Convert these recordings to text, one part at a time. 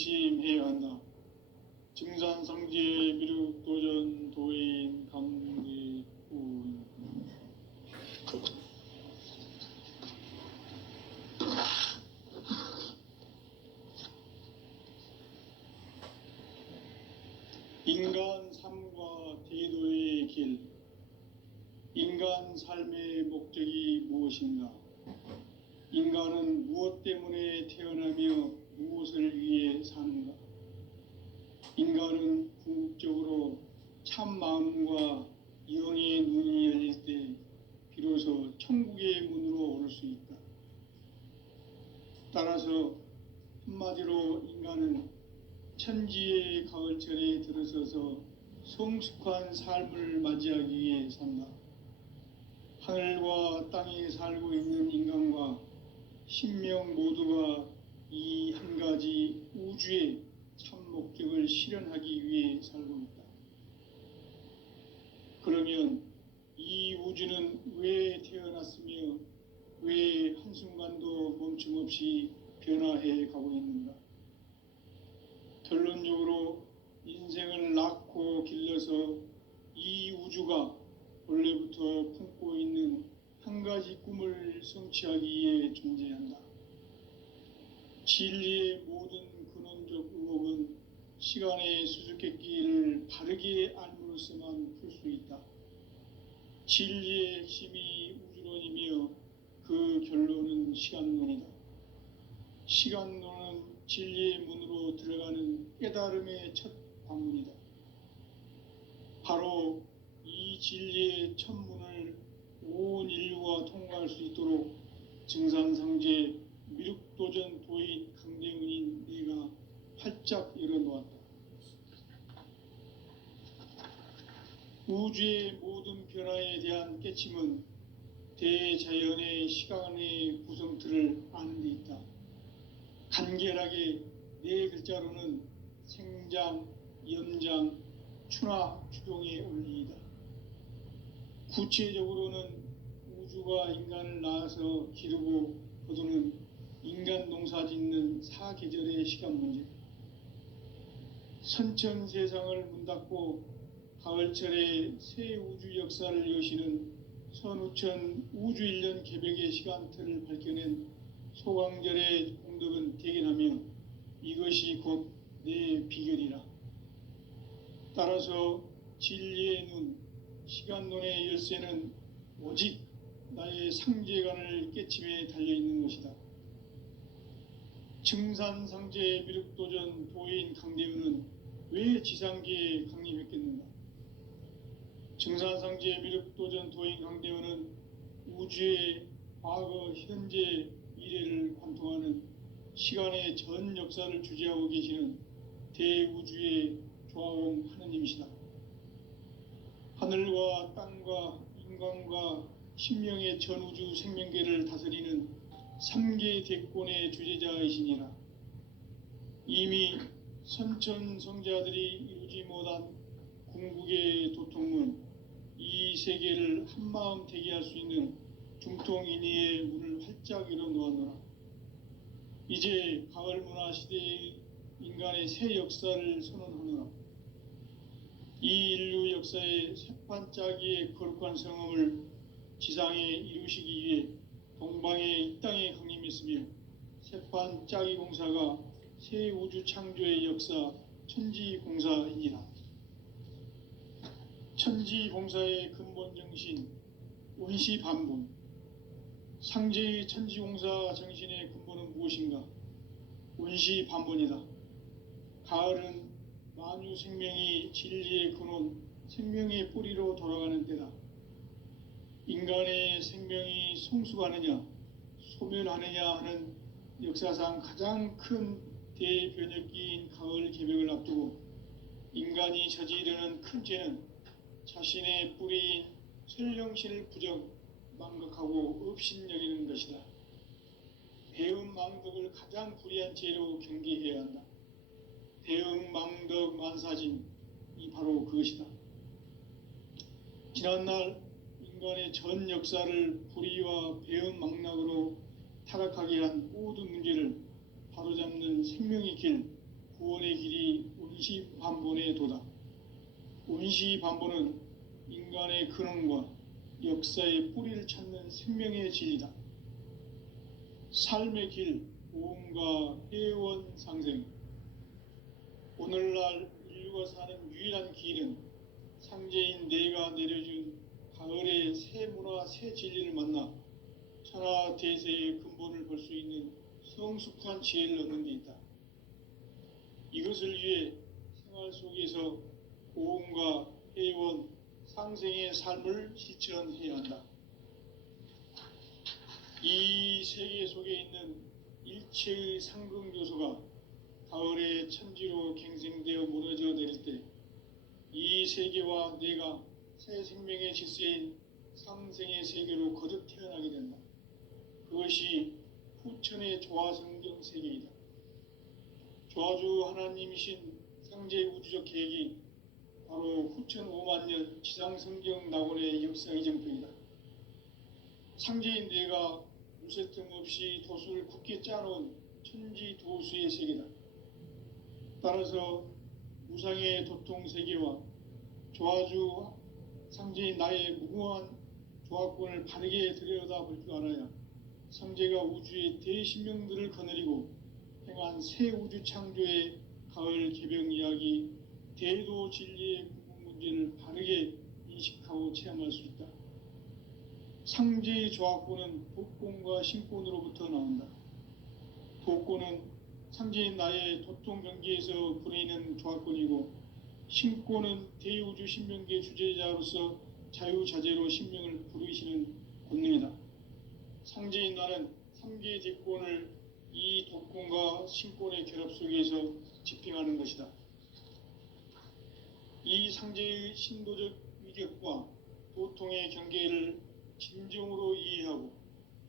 명심해야 한다. 증산상제 미륵도전 도인 강대우. 인간 삶과 대도의 길. 인간 삶의 목적이 무엇인가? 인간은 무엇 때문에 태어나며 무엇을 위해 사는가? 인간은 궁극적으로 참 마음과 영의 눈이 열릴 때 비로소 천국의 문으로 오를 수 있다. 따라서 한마디로 인간은 천지의 가을철에 들어서서 성숙한 삶을 맞이하기 위해 산다. 하늘과 땅에 살고 있는 인간과 신명 모두가 이 한 가지 우주의 참 목적을 실현하기 위해 살고 있다. 그러면 이 우주는 왜 태어났으며 왜 한순간도 멈춤 없이 변화해 가고 있는가? 결론적으로 인생을 낳고 길러서 이 우주가 원래부터 품고 있는 한 가지 꿈을 성취하기 위해 존재한다. 진리의 모든 근원적 의혹은 시간의 수수께끼를 바르게 알므로서만 풀 수 있다. 진리의 핵심이 우주론이며 그 결론은 시간론이다. 시간론은 진리의 문으로 들어가는 깨달음의 첫 방문이다. 바로 이 진리의 첫 문을 온 인류가 통과할 수 있도록 증산상제 미륵도전 도인 강대훈인 내가 활짝 열어놓았다. 우주의 모든 변화에 대한 깨침은 대자연의 시간의 구성틀을 아는 데 있다. 간결하게 네 글자로는 생장, 염장, 추나 추종의 원리이다. 구체적으로는 우주가 인간을 낳아서 기르고 거두는 인간 농사 짓는 사계절의 시간 문제. 선천 세상을 문 닫고 가을철에 새 우주 역사를 여시는 선우천 우주일년 개백의 시간틀을 밝혀낸 소강절의 공덕은 대견하며 이것이 곧 내 비결이라. 따라서 진리의 눈, 시간론의 열쇠는 오직 나의 상제관을 깨침에 달려있는 것이다. 증산상제 미륵도전 도인 강대훈은 왜 지상계에 강림했겠는가? 증산상제 미륵도전 도인 강대훈은 우주의 과거, 현재, 미래를 관통하는 시간의 전 역사를 주재하고 계시는 대우주의 조화원 하느님이시다. 하늘과 땅과 인간과 신명의 전우주 생명계를 다스리는 3계 대권의 주재자이시니라. 이미 선천성자들이 이루지 못한 궁극의 도통문, 이 세계를 한마음 되게 할 수 있는 중통인의의 문을 활짝 열어놓았노라. 이제 가을 문화 시대의 인간의 새 역사를 선언하노라. 이 인류 역사의 새판짜기의 거룩한 성험을 지상에 이루시기 위해 동방에 이 땅에 강림했으며 새판짜기 공사가 새 우주 창조의 역사 천지공사이니라. 천지공사의 근본 정신 원시반분. 상제의 천지공사 정신의 근본은 무엇인가? 원시반분이다. 가을은 만유 생명이 진리의 근원, 생명의 뿌리로 돌아가는 때다. 인간의 생명이 성숙하느냐, 소멸하느냐 하는 역사상 가장 큰 대변혁기인 가을 개벽을 앞두고 인간이 저지르는 큰 죄는 자신의 뿌리인 설령신을 부정, 망각하고 업신여기는 것이다. 대음망덕을 가장 불의한 죄로 경계해야 한다. 대응망덕 만사진이 바로 그것이다. 지난날 인간의 전 역사를 불의와 배은망락으로 타락하게 한 모든 문제를 바로잡는 생명의 길, 운시 반본에 도다. 운시 반본은 인간의 근원과 역사의 뿌리를 찾는 생명의 진리다. 삶의 길, 오음과 회원 상생. 오늘날 인류가 사는 유일한 길은 상제인 내가 내려준 가을의 새 문화, 새 진리를 만나 천하 대세의 근본을 볼 수 있는 성숙한 지혜를 얻는 데 있다. 이것을 위해 생활 속에서 오음과 회원, 상생의 삶을 실천해야 한다. 이 세계 속에 있는 일체의 상승 요소가 가을의 천지로 갱생되어 무너져 내릴 때 이 세계와 내가 새 생명의 질서인 상생의 세계로 거듭 태어나게 된다. 그것이 후천의 조화성경 세계이다. 조화주 하나님이신 상제 우주적 계획이 바로 후천 5만 년 지상성경 낙원의 역사의 정표이다. 상제인 내가 무쇠뜸 없이 도수를 굳게 짜놓은 천지 도수의 세계다. 따라서 무상의 도통 세계와 조화주 상제인 나의 무궁한 조화권을 바르게 들여다볼 줄 알아야 상제가 우주의 대신명들을 거느리고 행한 새 우주 창조의 가을 개병 이야기, 대도 진리의 구분 문제를 바르게 인식하고 체험할 수 있다. 상제의 조화권은 도권과 신권으로부터 나온다. 도권은 상제인 나의 도통 경계에서 부리는 조화권이고, 신권은 대우주 신명계 주제자로서 자유자재로 신명을 부르시는 권능이다. 상제인 나는 3개의 대권을 이 도권과 신권의 결합 속에서 집행하는 것이다. 이 상제의 신도적 위격과 도통의 경계를 진정으로 이해하고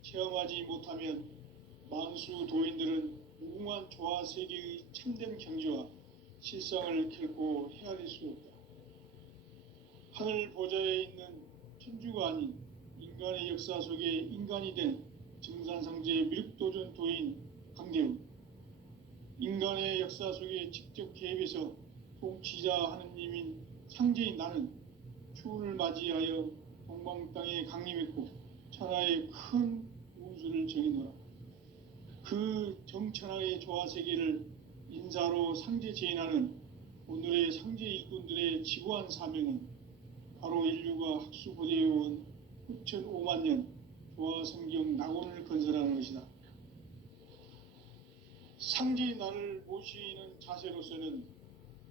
체험하지 못하면 만수 도인들은 무궁한 조화 세계의 참된 경지와 실상을 결코 헤아릴 수 없다. 하늘 보좌에 있는 천주가 아닌 인간의 역사 속에 인간이 된 증산상제의 미륵도전 도인 강대우, 인간의 역사 속에 직접 개입해서 통치자 하느님인 상제인 나는 추운을 맞이하여 동방 땅에 강림했고 천하의 큰 운수를 정해놓아 그 정천하의 조화세계를 인사로 상제 제인하는 오늘의 상제 일꾼들의 지구한 사명은 바로 인류가 학수고대해온 후천 5만 년 조화성경 낙원을 건설하는 것이다. 상제의 나를 모시는 자세로서는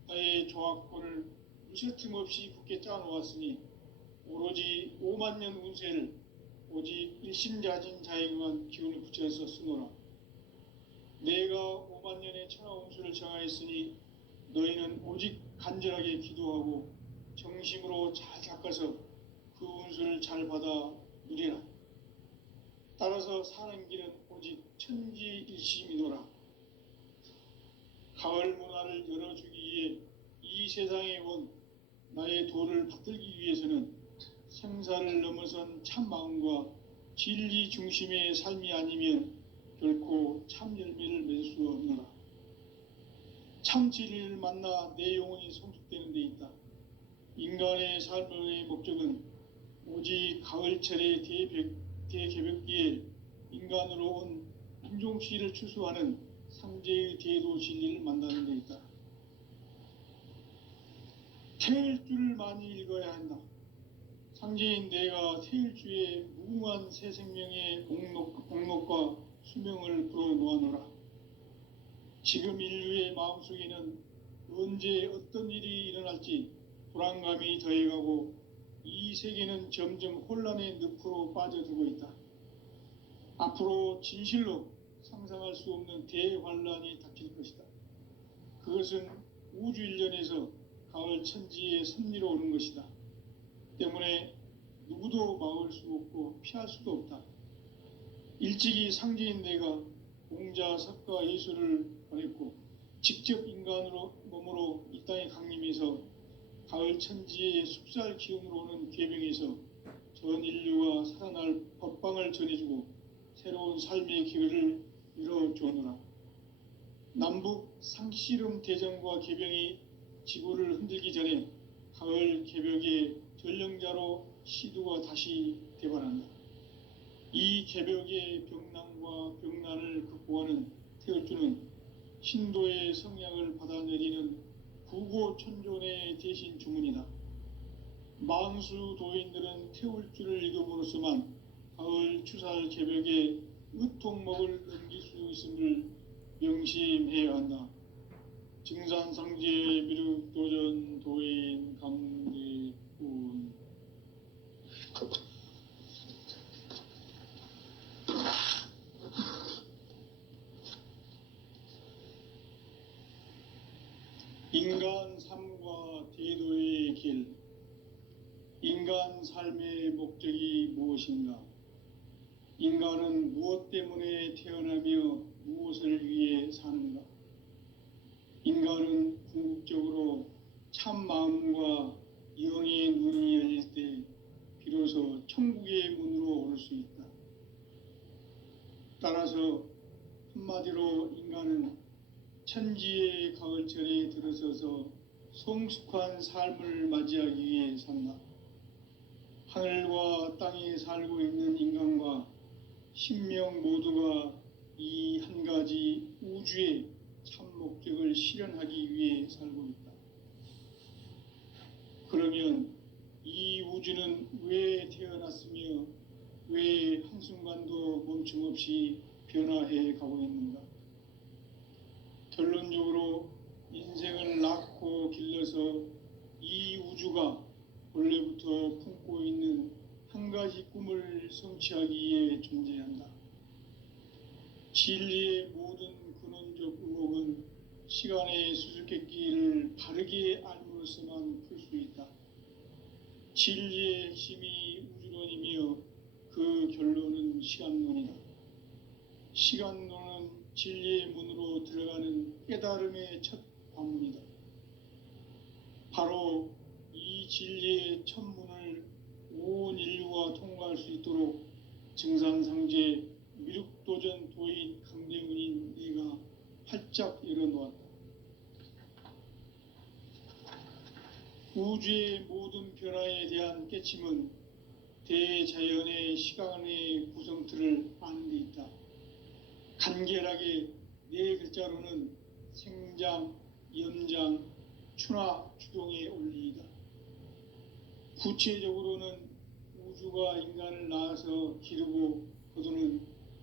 나의 조화권을 무쇠틈 없이 굳게 짜놓았으니 오로지 5만 년 운세를 오직 일심자진 자에게만 기운을 붙여서 쓰노라. 내가 5만 년의 천하 운수를 정하였으니 너희는 오직 간절하게 기도하고 정심으로 잘 닦아서 그 운수를 잘 받아 누리라. 따라서 사는 길은 오직 천지일심이노라. 가을 문화를 열어주기 위해 이 세상에 온 나의 도를 받들기 위해서는 생사를 넘어선 참 마음과 진리 중심의 삶이 아니면 결코 참 열매를 맺을 수 없노라. 참 진리를 만나 내 영혼이 성숙되는 데 있다. 인간의 삶의 목적은 오직 가을철의 대개벽기에 인간으로 온 인종시를 추수하는 상제의 대도 진리를 만나는 데 있다. 태일주를 많이 읽어야 한다. 상제인 내가 태일주의 무궁한 새 생명의 공목과 수명을 불어놓아노라. 지금 인류의 마음속에는 언제 어떤 일이 일어날지 불안감이 더해가고 이 세계는 점점 혼란의 늪으로 빠져들고 있다. 앞으로 진실로 상상할 수 없는 대환란이 닥칠 것이다. 그것은 우주 일련에서 가을 천지의 섭리로 오는 것이다. 때문에 누구도 막을 수 없고 피할 수도 없다. 일찍이 상제인 내가 공자, 석가, 예수를 보냈고 직접 인간으로 몸으로 이 땅에 강림해서 가을 천지의 숲살 기운으로 오는 계병에서 전 인류가 살아날 법방을 전해주고 새로운 삶의 기회를 이뤄주오노라. 남북 상씨름 대전과 계병이 지구를 흔들기 전에 가을 개벽의 전령자로 시두가 다시 대발한다. 이 개벽의 병난과 병난을 극복하는 태울주는 신도의 성약을 받아내리는 구고천존의 대신 주문이다. 만수 도인들은 태울주를 읽음으로써만 가을 추살 개벽의 의통목을 넘길 수 있음을 명심해야 한다. 증산상제 미륵도전 도인 강대훈. 인간 삶과 대도의 길. 인간 삶의 목적이 무엇인가? 인간은 무엇 때문에 태어나며 무엇을 위해 사는가? 인간은 궁극적으로 참 마음과 영의 눈이 열릴 때 비로소 천국의 문으로 오를 수 있다. 따라서 한마디로 인간은 천지의 가을철에 들어서서 성숙한 삶을 맞이하기 위해 산다. 하늘과 땅에 살고 있는 인간과 신명 모두가 이 한 가지 우주의 참 목적을 실현하기 위해 살고 있다. 그러면 이 우주는 왜 태어났으며 왜 한순간도 멈춤없이 변화해 가고 있는가? 결론적으로 인생을 낳고 길러서 이 우주가 원래부터 품고 있는 한 가지 꿈을 성취하기 위해 존재한다. 진리의 모든 근원적 의혹은 시간의 수수께끼를 바르게 알므로써만 풀 수 있다. 진리의 핵심이 우주론이며 그 결론은 시간론이다. 시간론은 진리의 문으로 들어가는 깨달음의 첫 관문이다. 바로 이 진리의 첫 문을 온 인류가 통과할 수 있도록 증산상제 미륵도전 도인 강대훈인 내가 활짝 열어놓았다. 우주의 모든 변화에 대한 깨침은 대자연의 시간의 구성틀을 아는 데 있다. 간결하게 네 글자로는 생장, 연장, 추나 추동의 원리이다. 구체적으로는 우주가 인간을 낳아서 기르고 거두는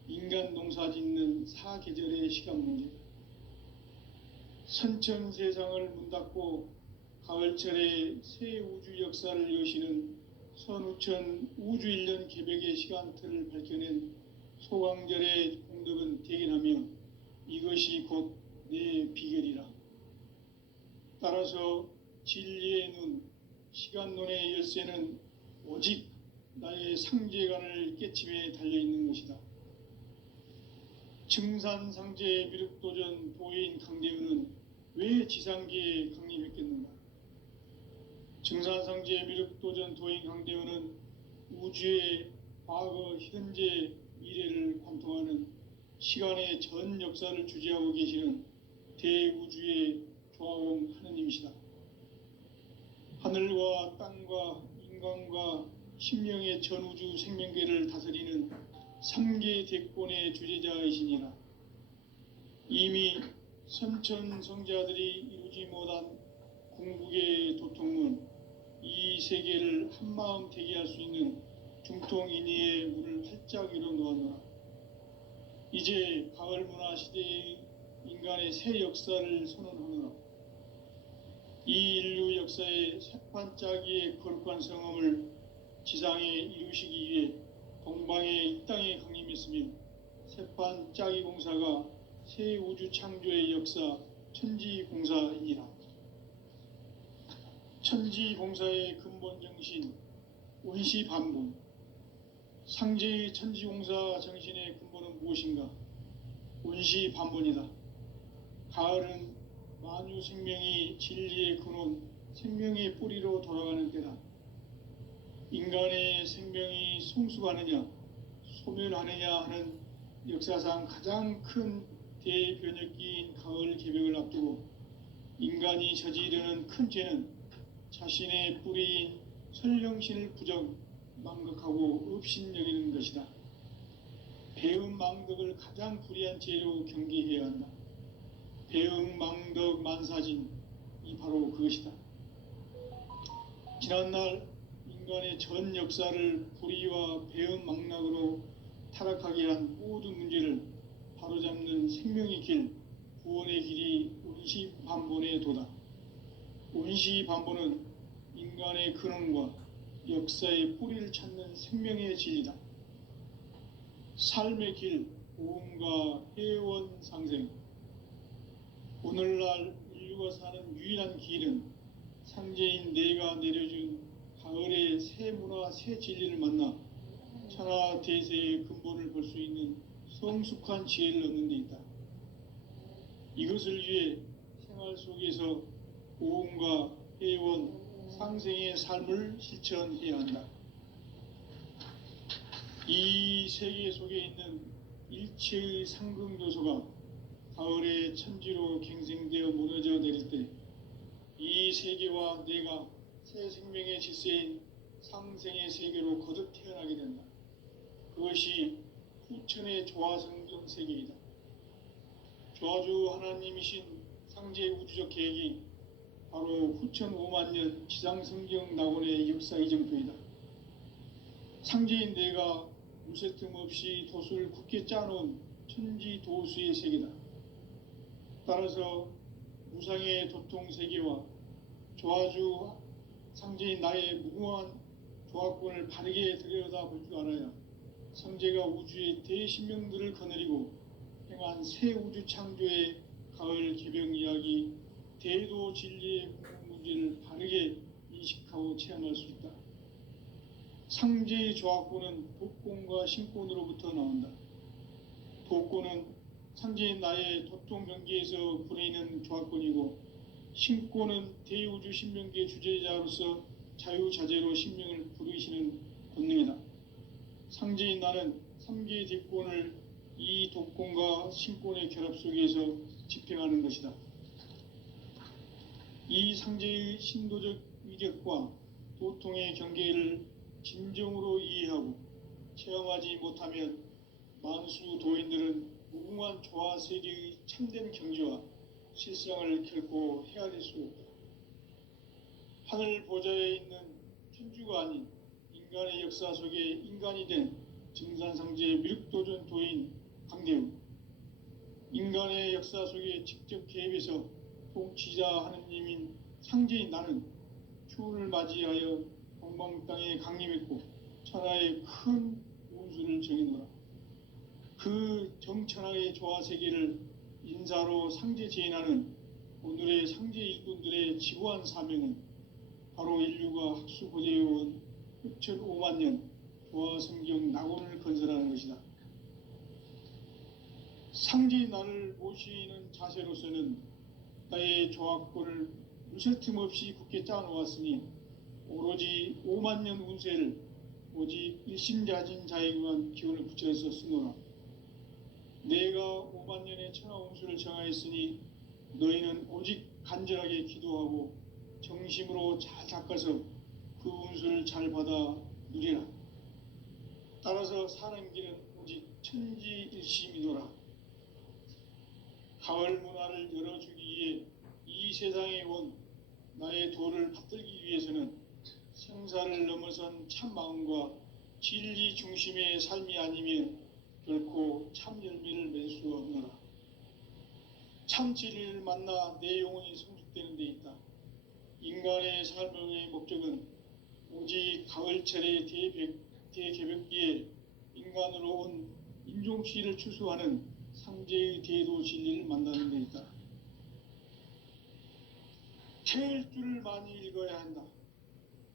인간 농사 짓는 사계절의 시간 문제다. 선천 세상을 문 닫고 가을철에 새 우주 역사를 여시는 선우천 우주 1년 개벽의 시간틀을 밝혀낸 소강절의 공덕은 대견하며 이것이 곧 내 비결이라. 따라서 진리의 눈, 시간론의 열쇠는 오직 나의 상제관을 깨침에 달려있는 것이다. 증산상제 미륵도전 도인 강대훈은 왜 지상계에 강림했겠는가? 증산상제 미륵도전 도인 강대훈은 우주의 과거, 현재, 미래를 관통하는 시간의 전 역사를 주재하고 계시는 대우주의 조화원 하느님이시다. 하늘과 땅과 인간과 신명의 전우주 생명계를 다스리는 3계 대권의 주재자이시니라. 이미 선천성자들이 이루지 못한 궁극의 도통문, 이 세계를 한마음 되게 할 수 있는 중통인의의 문을 활짝 열어놓았노라. 이제 가을 문화 시대의 인간의 새 역사를 선언하노라. 이 인류 역사의 새판짜기의 거룩한 성험을 지상에 이루시기 위해 동방에 이 땅에 강림했으며 새판짜기 공사가 새 우주 창조의 역사 천지공사이니라. 천지공사의 근본 정신 원시반분. 상제의 천지공사 정신의 근본은 무엇인가? 원시반분이다. 가을은 만유 생명이 진리의 근원, 생명의 뿌리로 돌아가는 때다. 인간의 생명이 성숙하느냐, 소멸하느냐 하는 역사상 가장 큰 대변혁기인 가을 개벽을 앞두고 인간이 저지르는 큰 죄는 자신의 뿌리인 선령신을 망각하고 업신여기는 것이다. 배은망덕을 가장 불의한 죄로 경계해야 한다. 배은망덕 만사진이 바로 그것이다. 지난날 인간의 전 역사를 불의와 배은망락으로 타락하게 한 모든 문제를 바로잡는 생명의 길, 구원의 길이 운시반본의 도다. 운시반본은 인간의 근원과 역사의 뿌리를 찾는 생명의 진리다. 삶의 길, 보험과 회원 상생. 오늘날 인류가 사는 유일한 길은 상제인 내가 내려준 가을의 새 문화, 새 진리를 만나 천하 대세의 근본을 볼 수 있는 성숙한 지혜를 얻는 데 있다. 이것을 위해 생활 속에서 보험과 회원, 상생의 삶을 실천해야 한다. 이 세계 속에 있는 일체의 상승도서가 가을의 천지로 갱생되어 무너져 내릴 때 이 세계와 내가 새 생명의 질서인 상생의 세계로 거듭 태어나게 된다. 그것이 후천의 조화성경 세계이다. 조화주 하나님이신 상제 우주적 계획이 바로 후천 5만 년 지상성경 낙원의 역사 이정표이다. 상제인 내가 무쇠틈 없이 도수를 굳게 짜놓은 천지 도수의 세계다. 따라서 무상의 도통 세계와 조화주 상제인 나의 무궁한 조화권을 바르게 들여다볼 줄 알아야 상제가 우주의 대신명들을 거느리고 행한 새 우주 창조의 가을 개병 이야기, 대도 진리의 문제를 바르게 인식하고 체험할 수 있다. 상제의 조화권은 도권과 신권으로부터 나온다. 도권은 상제인 나의 도통 경계에서 부리는 조화권이고, 신권은 대우주 신명계 주제자로서 자유자재로 신명을 부르시는 권능이다. 상제인 나는 3개의 대권을 이 도권과 신권의 결합 속에서 집행하는 것이다. 이 상제의 신도적 위격과 도통의 경계를 진정으로 이해하고 체험하지 못하면 만수 도인들은 무궁한 조화 세계의 참된 경지와 실상을 결코 헤아릴 수 없다. 하늘 보좌에 있는 천주가 아닌 인간의 역사 속에 인간이 된 증산상제의 미륵도전 도인 강대우, 인간의 역사 속에 직접 개입해서 통치자 하느님인 상제인 나는 추운을 맞이하여 동방 땅에 강림했고 천하의 큰 운수를 정해놓으라. 그 정천하의 조화 세계를 인사로 상제 제인하는 오늘의 상제 일꾼들의 지구한 사명은 바로 인류가 학수고대해온 후천 5만 년 조화 성경 낙원을 건설하는 것이다. 상제 나를 모시는 자세로서는 나의 조화권을 무쇠틈 없이 굳게 짜놓았으니 오로지 5만 년 운세를 오직 일심자진 자에게만 기운을 붙여서 쓰노라. 내가 5만 년의 천하 운수를 정하였으니 너희는 오직 간절하게 기도하고 정심으로 잘 닦아서 그 운수를 잘 받아 누리라. 따라서 사는 길은 오직 천지일심이노라. 가을 문화를 열어주기 위해 이 세상에 온 나의 도를 받들기 위해서는 생사를 넘어선 참 마음과 진리 중심의 삶이 아니면 결코 참 열매를 맺을 수 없노라. 참 진리를 만나 내 영혼이 성숙되는 데 있다. 인간의 삶의 목적은 오직 가을철의 대개벽기에 인간으로 온 인종씨를 추수하는 상제의 대도 진리를 만나는 데 있다. 태일주를 많이 읽어야 한다.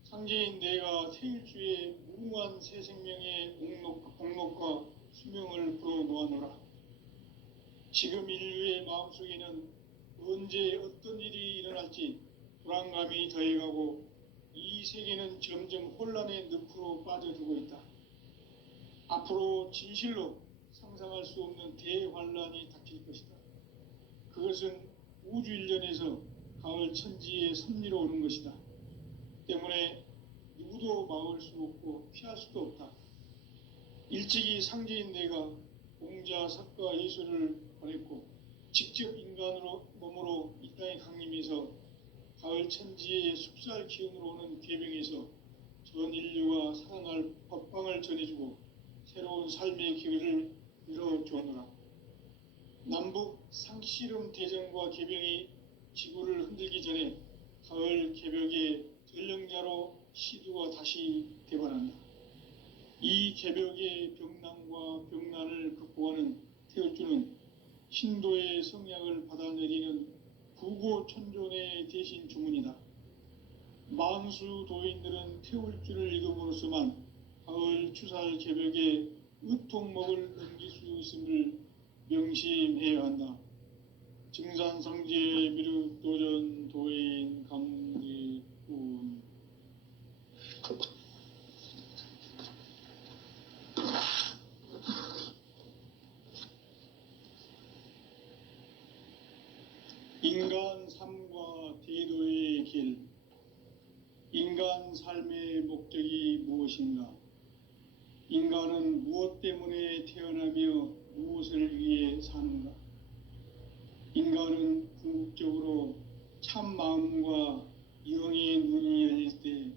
상제인 내가 태일주의 무궁한 새 생명의 공록과 수명을 불어놓아노라. 지금 인류의 마음속에는 언제 어떤 일이 일어날지 불안감이 더해가고 이 세계는 점점 혼란의 늪으로 빠져들고 있다. 앞으로 진실로 상상할 수 없는 대환란이 닥칠 것이다. 그것은 우주 일련에서 가을 천지의 섭리로 오는 것이다. 때문에 누구도 막을 수 없고 피할 수도 없다. 일찍이 상제인 내가 공자, 석가, 예수를 보냈고 직접 인간으로 몸으로 이 땅에 강림해서 가을 천지의 숲살 기운으로 오는 계명에서 전 인류가 살아날 법방을 전해주고 새로운 삶의 기회를 열어주었노라. 남북 상씨름 대전과 계병이 지구를 흔들기 전에 가을 개벽의 전령자로 시두가 다시 대반한다. 이 개벽의 병난과 병난을 극복하는 태울주는 신도의 성약을 받아내리는 부고천존의 대신 주문이다. 만수 도인들은 태울주를 읽음으로써만 가을 추살 개벽의 의통목을 넘길 수 있음을 명심해야 한다. 증산상제 미륵도전 도인 강대군. 인간 삶과 대도의 길. 인간 삶의 목적이 무엇인가? 인간은 무엇 때문에 태어나며 무엇을 위해 사는가? 인간은 궁극적으로 참 마음과 영의 눈이 열릴 때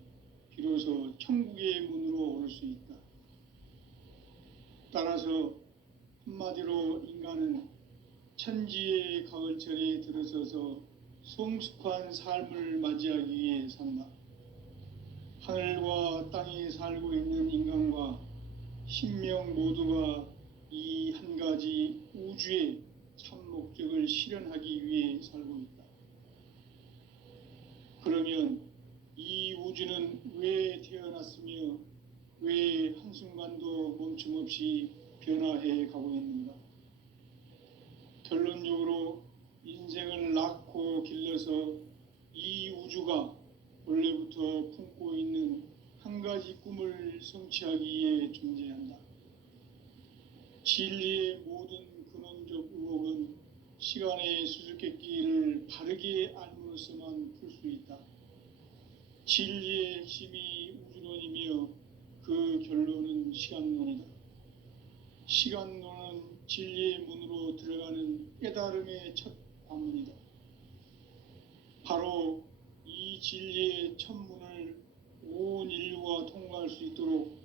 비로소 천국의 문으로 올 수 있다. 따라서 한마디로 인간은 천지의 가을철에 들어서서 성숙한 삶을 맞이하기 위해 산다. 하늘과 땅에 살고 있는 인간과 신명 모두가 이 한 가지 우주의 참 목적을 실현하기 위해 살고 있다. 그러면 이 우주는 왜 태어났으며 왜 한순간도 멈춤없이 변화해 가고 있는가? 결론적으로 인생을 낳고 길러서 이 우주가 원래부터 품고 있는 한 가지 꿈을 성취하기 위해 존재한다. 진리의 모든 근원적 의혹은 시간의 수수께끼를 바르게 알므로써만 풀 수 있다. 진리의 핵심이 우주론이며 그 결론은 시간론이다. 시간론은 진리의 문으로 들어가는 깨달음의 첫 관문이다. 바로 이 진리의 첫 문을 온 인류가 통과할 수 있도록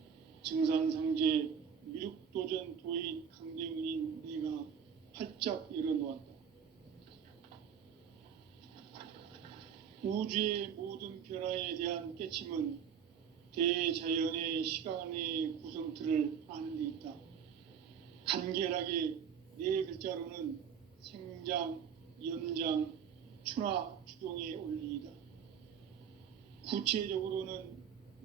증산상제 미륵도전 도인 강대문인 내가 활짝 열어놓았다. 우주의 모든 변화에 대한 깨침은 대자연의 시간의 구성틀을 아는 데 있다. 간결하게 네 글자로는 생장, 연장, 추나 추동의 원리이다. 구체적으로는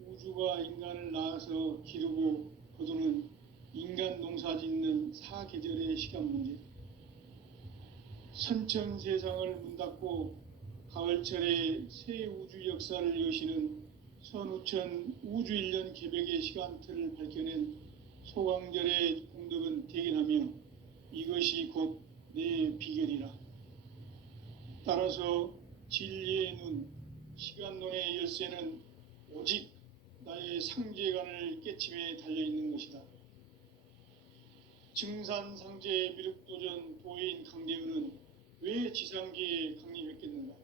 우주가 인간을 낳아서 기르고 거두는 인간 농사 짓는 사계절의 시간 문제. 선천 세상을 문 닫고 가을철에 새 우주 역사를 여시는 선우천 우주 1년 개벽의 시간틀을 밝혀낸 소강절의 공덕은 대견하며 이것이 곧 내 비결이라. 따라서 진리의 눈, 시간론의 열쇠는 오직 나의 상제관을 깨침에 달려있는 것이다. 증산상제 미륵도전 도인 강대은은 왜 지상계에 강림했겠는가?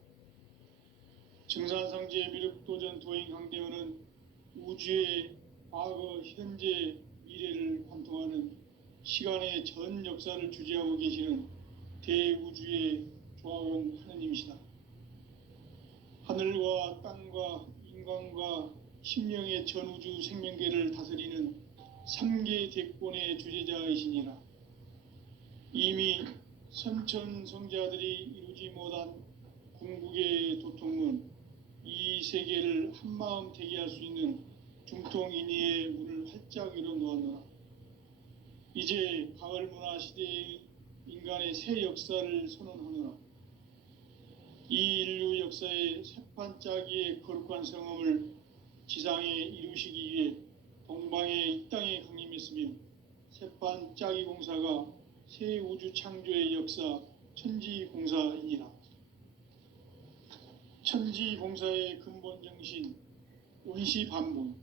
증산상제 미륵도전 도인 강대은은 우주의 과거, 현재, 미래를 관통하는 시간의 전 역사를 주재하고 계시는 대우주의 조화원 하느님이시다. 하늘과 땅과 인간과 신명의 전우주 생명계를 다스리는 3계 대권의 주재자이시니라. 이미 선천성자들이 이루지 못한 궁극의 도통은 이 세계를 한마음 되게 할 수 있는 중통인의의 문을 활짝 열어놓았노라. 이제 가을 문화 시대의 인간의 새 역사를 선언하노라. 이 인류 역사의 새판짜기의 거룩한 성험을 지상에 이루시기 위해 동방의 이 땅에 강림했으며 새판짜기 공사가 새 우주 창조의 역사 천지공사이니라. 천지봉사의 근본 정신, 원시반본.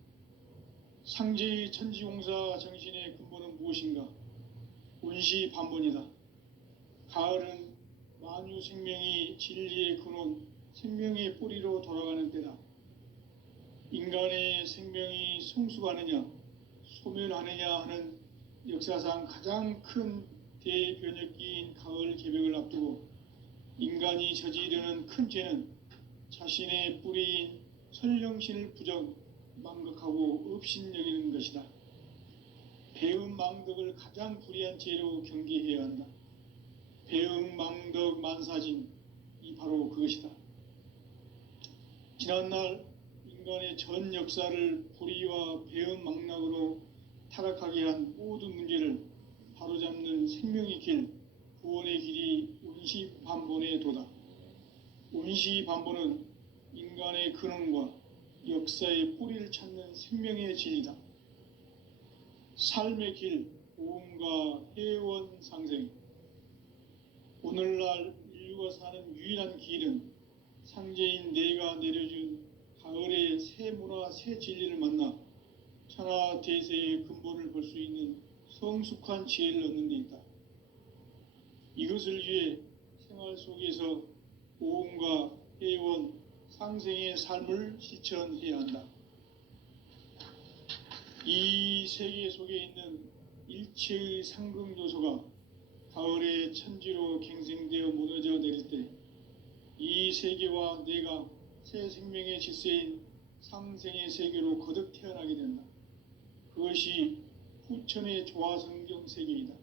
상제의 천지봉사 정신의 근본은 무엇인가? 원시반본이다. 가을은 만유 생명이 진리의 근원, 생명의 뿌리로 돌아가는 때다. 인간의 생명이 성숙하느냐, 소멸하느냐 하는 역사상 가장 큰 대변혁기인 가을 개벽을 앞두고 인간이 저지르는 큰 죄는 자신의 뿌리인 설령신을 부정, 망각하고 업신여기는 것이다. 배음 망덕을 가장 불의한 죄로 경계해야 한다. 배음 망덕 만사진, 이 바로 그것이다. 지난날 인간의 전 역사를 불의와 배음 망락으로 타락하게 한 모든 문제를 바로잡는 생명의 길, 구원의 길이 원시반본의 도다. 원시반본은 인간의 근원과 역사의 뿌리를 찾는 생명의 진리다. 삶의 길, 오음과 해원 상생. 오늘날 인류가 사는 유일한 길은 상제인 내가 내려준 가을의 새 문화, 새 진리를 만나 천하 대세의 근본을 볼 수 있는 성숙한 지혜를 얻는 데 있다. 이것을 위해 생활 속에서 오음과 해원, 상생의 삶을 실천해야 한다. 이 세계 속에 있는 일체의 상극 요소가 가을의 천지로 갱생되어 무너져 내릴 때 이 세계와 내가 새 생명의 질서인 상생의 세계로 거듭 태어나게 된다. 그것이 후천의 조화성경 세계이다.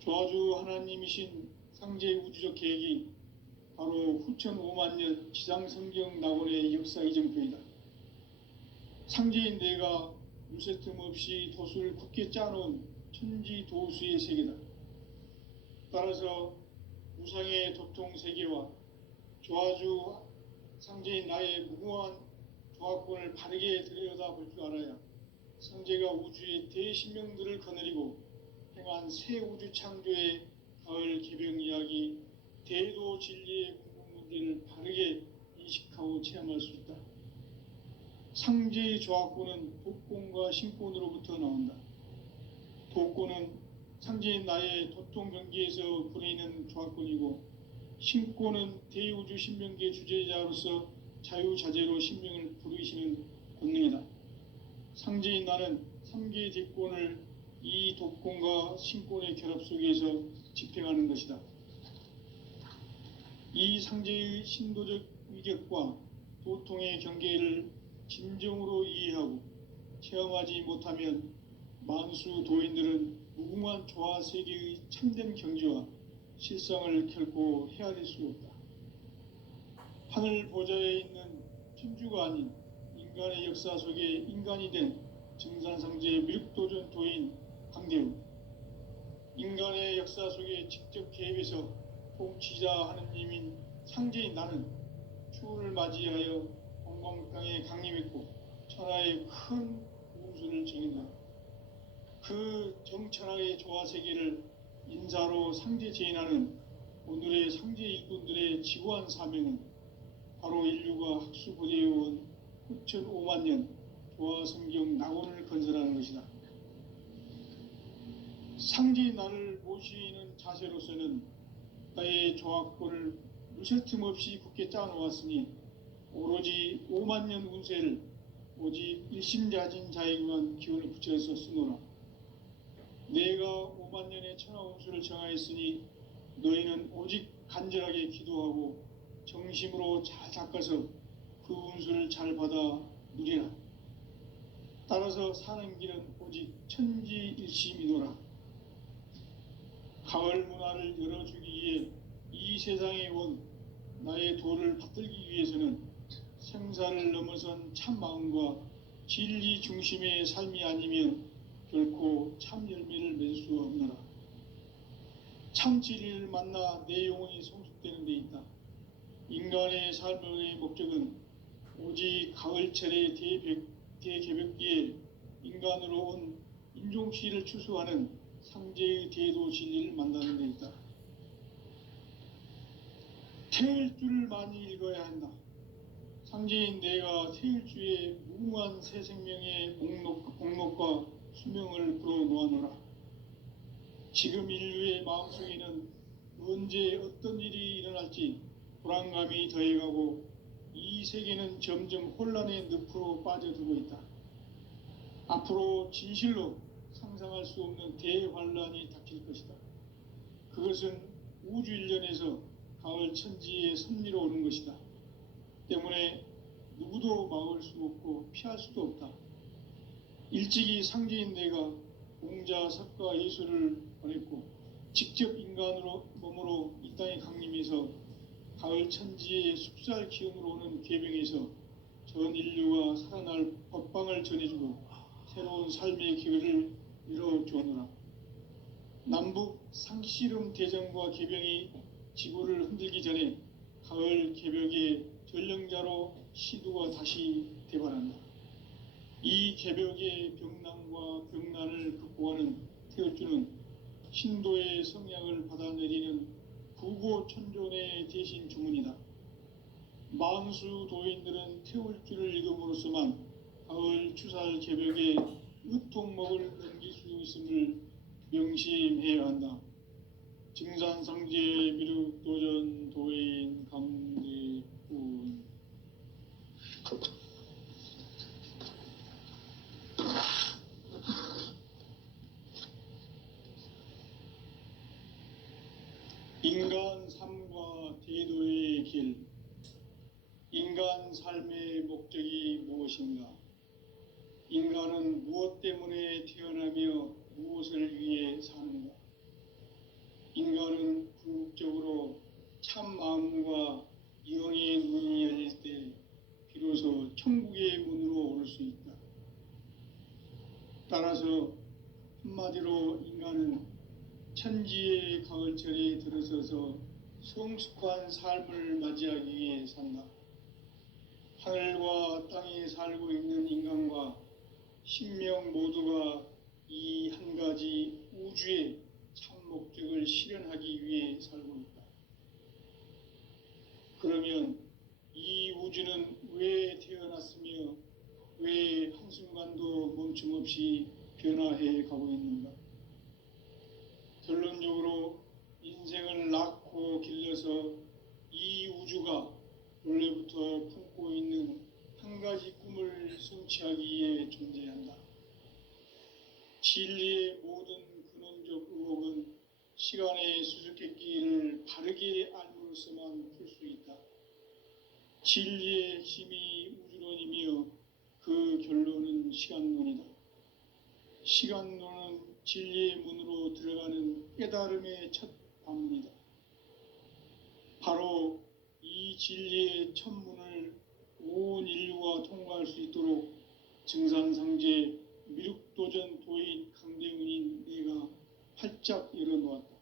조화주 하나님이신 상제 우주적 계획이 바로 후천 5만년 지상성경 낙원의 역사 이정표이다. 상제인 내가 물새 틈 없이 도수를 굳게 짜놓은 천지도수의 세계다. 따라서 우상의 도통 세계와 조화주 상제인 나의 무궁한 조화권을 바르게 들여다볼 줄 알아야 상제가 우주의 대신명들을 거느리고 행한 새 우주 창조의 가을 개벽 이야기, 대도 진리의 궁극 문제를 바르게 인식하고 체험할 수 있다. 상제의 조화권은 독권과 신권으로부터 나온다. 독권은 상제인 나의 도통 경계에서 부리는 조화권이고, 신권은 대우주 신명계 주제자로서 자유자재로 신명을 부르시는 권능이다. 상제인 나는 3개의 대권을 이 독권과 신권의 결합 속에서 집행하는 것이다. 이 상제의 신도적 위격과 도통의 경계를 진정으로 이해하고 체험하지 못하면 만수 도인들은 무궁한 조화 세계의 참된 경지와 실상을 결코 헤아릴 수 없다. 하늘 보좌에 있는 천주가 아닌 인간의 역사 속에 인간이 된 증산상제의 밀도전 도인 강대우, 인간의 역사 속에 직접 개입해서 통치자 하느님인 상제인 나는 추운을 맞이하여 공광땅에 강림했고 천하의 큰 운수를 정인다. 그 정천하의 조화세계를 인사로 상제 제인하는 오늘의 상제 일꾼들의 지구한 사명은 바로 인류가 학수부대해온 후천 5만년 조화성경 낙원을 건설하는 것이다. 상제인 나를 모시는 자세로서는 나의 조화권을 무쇠틈 없이 굳게 짜놓았으니 오로지 5만년 운세를 오직 일심자진 자에게만 기운을 붙여서 쓰노라. 내가 5만년의 천하 운수를 정하였으니 너희는 오직 간절하게 기도하고 정심으로 잘 닦아서 그 운수를 잘 받아 누리라. 따라서 사는 길은 오직 천지일심이노라. 가을 문화를 열어주기 위해 이 세상에 온 나의 도를 받들기 위해서는 생사를 넘어선 참 마음과 진리 중심의 삶이 아니면 결코 참 열매를 맺을 수 없노라. 참 진리를 만나 내 영혼이 성숙되는 데 있다. 인간의 삶의 목적은 오직 가을철의 대개벽기에 인간으로 온 인종시를 추수하는 상제의 대도 진리를 만나는 데 있다. 태일주를 많이 읽어야 한다. 상제인 내가 태일주의 무궁한 새 생명의 목록과 수명을 불어놓아노라. 지금 인류의 마음속에는 언제 어떤 일이 일어날지 불안감이 더해가고 이 세계는 점점 혼란의 늪으로 빠져들고 있다. 앞으로 진실로 상상할 수 없는 대환란이 닥칠 것이다. 그것은 우주 일련에서 가을 천지의 섭리로 오는 것이다. 때문에 누구도 막을 수 없고 피할 수도 없다. 일찍이 상제인 내가 공자, 석가, 예수를 보냈고 직접 인간으로 몸으로 이 땅에 강림해서 가을 천지의 숲살 기운으로 오는 계명에서 전 인류가 살아날 법방을 전해주고 새로운 삶의 기회를 이뤄주오노라. 남북 상씨름 대전과 계병이 지구를 흔들기 전에 가을 개벽의 전령자로 시두가 다시 대발한다. 이 개벽의 병난과 병난을 극복하는 태울주는 신도의 성약을 받아내리는 부고천존의 대신 주문이다. 만수 도인들은 태울주를 읽음으로써만 가을 추살 개벽의 으통목을 넘길 수 있음을 명심해야 한다. 증산상제 미륵도전 도인 강대군. 인간 삶과 대도의 길. 인간 삶의 목적이 무엇인가? 인간은 무엇 때문에 태어나며 무엇을 위해 사는가? 인간은 궁극적으로 참 마음과 영의 문이 열릴 때 비로소 천국의 문으로 올 수 있다. 따라서 한마디로 인간은 천지의 가을철에 들어서서 성숙한 삶을 맞이하기 위해 산다. 하늘과 땅에 살고 있는 인간과 신명 모두가 이 한 가지 우주의 참 목적을 실현하기 위해 살고 있다. 그러면 이 우주는 왜 태어났으며 왜 한순간도 멈춤없이 변화해 가고 있는가? 결론적으로 인생을 낳고 길러서 이 우주가 원래부터 품고 있는 한 가지 꿈을 성취하기 위해 존재한다. 진리의 모든 근원적 의혹은 시간의 수수께끼를 바르게 알므로써만 풀 수 있다. 진리의 핵심이 우주론이며 그 결론은 시간론이다. 시간론은 진리의 문으로 들어가는 깨달음의 첫 관문이다. 바로 이 진리의 첫 문을 온 인류가 통과할 수 있도록 증산상제 미륵도전 도인 강대훈인 내가 활짝 열어놓았다.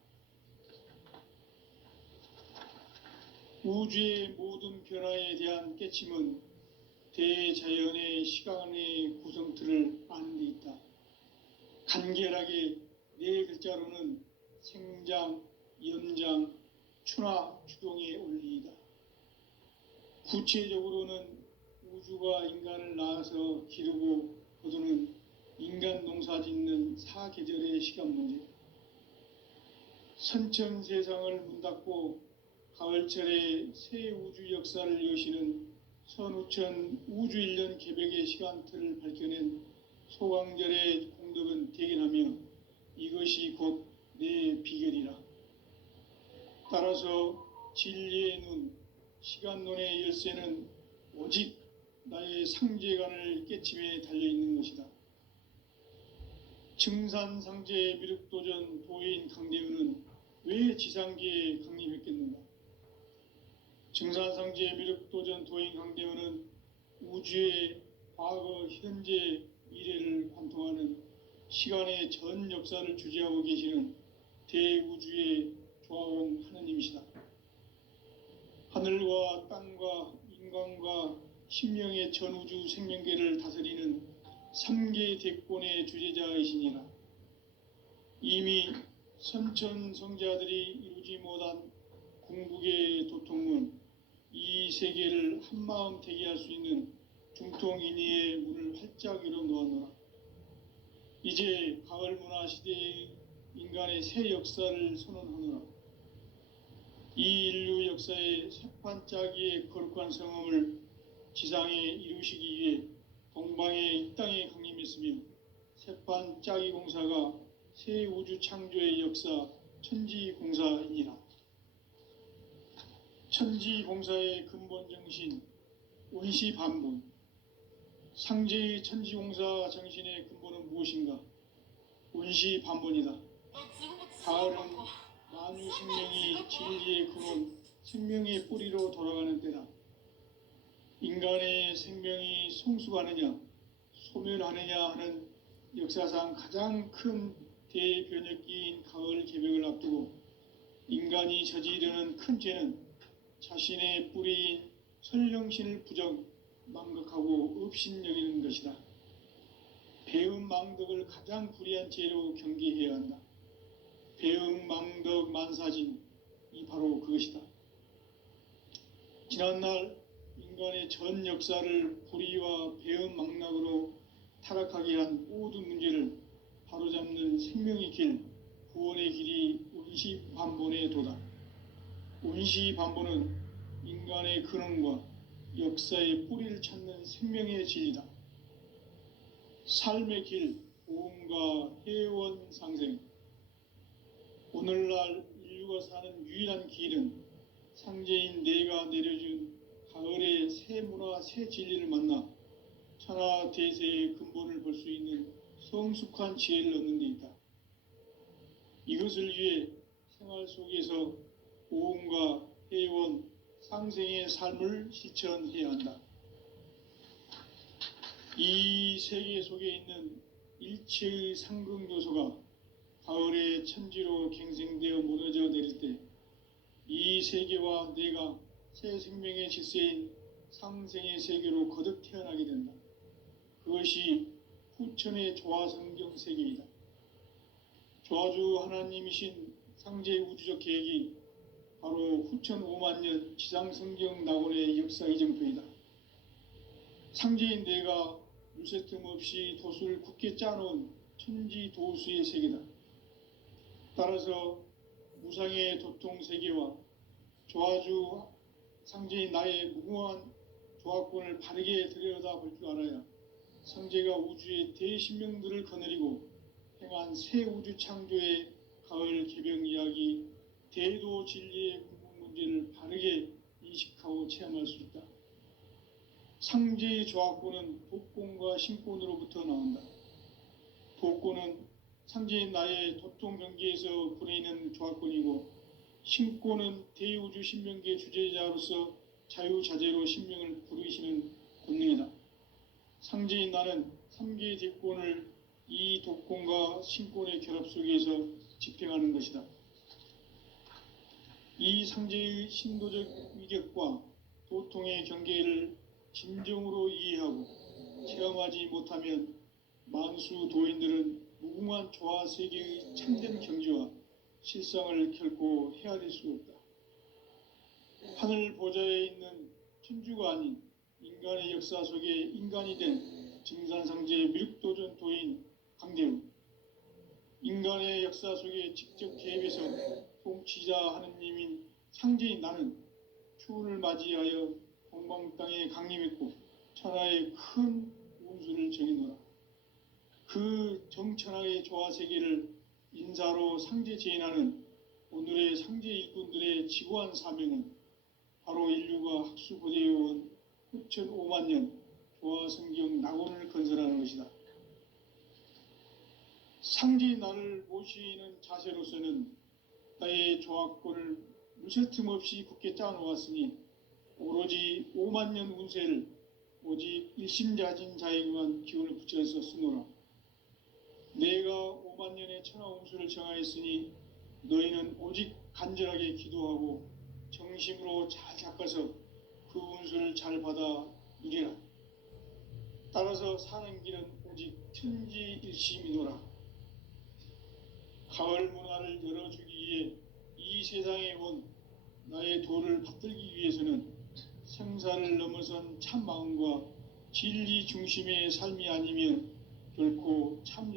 우주의 모든 변화에 대한 깨침은 대자연의 시간의 구성틀을 아는 데 있다. 간결하게 네 글자로는 생장, 연장, 추나 추동의 원리이다. 구체적으로는 우주가 인간을 낳아서 기르고 거두는 인간 농사 짓는 사계절의 시간 문제. 선천 세상을 문 닫고 가을철에 새 우주 역사를 여시는 선우천 우주일년 개벽의 시간틀을 밝혀낸 소강절의 공덕은 대견하며 이것이 곧 내 비결이라. 따라서 진리의 눈, 시간론의 열쇠는 오직 나의 상제관을 깨침에 달려있는 것이다. 증산상제 미륵도전 도인 강대훈은 왜 지상계에 강림했겠는가? 증산상제 미륵도전 도인 강대훈은 우주의 과거, 현재, 미래를 관통하는 시간의 전 역사를 주재하고 계시는 대우주의 조화원 하느님이시다. 하늘과 땅과 인간과 신명의 전우주 생명계를 다스리는 3계 대권의 주재자이시니라. 이미 선천 성자들이 이루지 못한 궁극의 도통문, 세계를 한마음 되게 할 수 있는 중통인의의 문을 활짝 열어 놓았노라. 이제 가을 문화 시대의 인간의 새 역사를 선언하노라. 이 인류 역사의 새판짜기의 거룩한 성험을 지상에 이루시기 위해 동방의 이 땅에 강림했으며 새판짜기 공사가 새 우주 창조의 역사 천지공사이니라. 천지공사의 근본 정신 운시반본. 상제의 천지공사 정신의 근본은 무엇인가? 운시반본이다. 가을은 만유 생명이 진리의 근원, 생명의 뿌리로 돌아가는 때다. 인간의 생명이 성숙하느냐, 소멸하느냐 하는 역사상 가장 큰 대변혁기인 가을 개벽을 앞두고 인간이 저지르는 큰 죄는 자신의 뿌리인 설령신을 부정, 망각하고 업신여기는 것이다. 배음 망덕을 가장 불의한 죄로 경계해야 한다. 배음 망덕 만사진, 이 바로 그것이다. 지난날 인간의 전 역사를 불의와 배음 망락으로 타락하게 한 모든 문제를 바로잡는 생명의 길, 구원의 길이 운시반본의 도다. 운시반본은 인간의 근원과 역사의 뿌리를 찾는 생명의 진리다. 삶의 길, 보험과 회원 상생. 오늘날 인류가 사는 유일한 길은 상제인 내가 내려준 가을의 새 문화, 새 진리를 만나 천하 대세의 근본을 볼 수 있는 성숙한 지혜를 얻는 데 있다. 이것을 위해 생활 속에서 보험과 회원, 상생의 삶을 실천해야 한다. 이 세계 속에 있는 일체의 상극 요소가 가을의 천지로 갱생되어 무너져 내릴 때 이 세계와 내가 새 생명의 질서인 상생의 세계로 거듭 태어나게 된다. 그것이 후천의 조화성경 세계이다. 조화주 하나님이신 상제 우주적 계획이 바로 후천 5만 년 지상성경 낙원의 역사 이정표이다. 상제인 내가 물새 틈 없이 도수를 굳게 짜놓은 천지 도수의 세계다. 따라서 무상의 도통 세계와 조화주 상제인 나의 무궁한 조화권을 바르게 들여다볼 줄 알아야 상제가 우주의 대신명들을 거느리고 행한 새 우주 창조의 가을 개벽 이야기, 대도 진리의 궁극 문제를 바르게 인식하고 체험할 수 있다. 상제의 조화권은 도권과 신권으로부터 나온다. 도권은 상제인 나의 도통 경계에서 보내는 조화권이고, 신권은 대우주 신명계 주제자로서 자유자재로 신명을 부르시는 권능이다. 상제인 나는 3개의 대권을 이 도권과 신권의 결합 속에서 집행하는 것이다. 이 상제의 신도적 위격과 도통의 경계를 진정으로 이해하고 체험하지 못하면 만수 도인들은 무궁한 조화 세계의 참된 경지와 실상을 결코 헤아릴 수 없다. 하늘 보좌에 있는 천주가 아닌 인간의 역사 속에 인간이 된 증산상제 밀육도전 도인 강대우, 인간의 역사 속에 직접 개입해서 통치자 하느님인 상제인 나는 추운을 맞이하여 동방 땅에 강림했고 천하의 큰 운수를 정해놓으라. 그 정천하의 조화세계를 인사로 상제 제인하는 오늘의 상제 일꾼들의 지고한 사명은 바로 인류가 학수고대해온 후천 5만 년 조화성경 낙원을 건설하는 것이다. 상제인 나를 모시는 자세로서는 나의 조화권을 물새틈 없이 굳게 짜놓았으니 오로지 5만 년 운세를 오직 일심자진 자에게만 기운을 붙여서 쓰노라. 내가 5만 년의 천하 운수를 정하였으니 너희는 오직 간절하게 기도하고 정심으로 잘 닦아서 그 운수를 잘 받아 누리라. 따라서 사는 길은 오직 천지일심이노라. 가을 문화를 열어주기 위해 이 세상에 온 나의 도를 받들기 위해서는 생사를 넘어선 참 마음과 진리 중심의 삶이 아니면 결코 참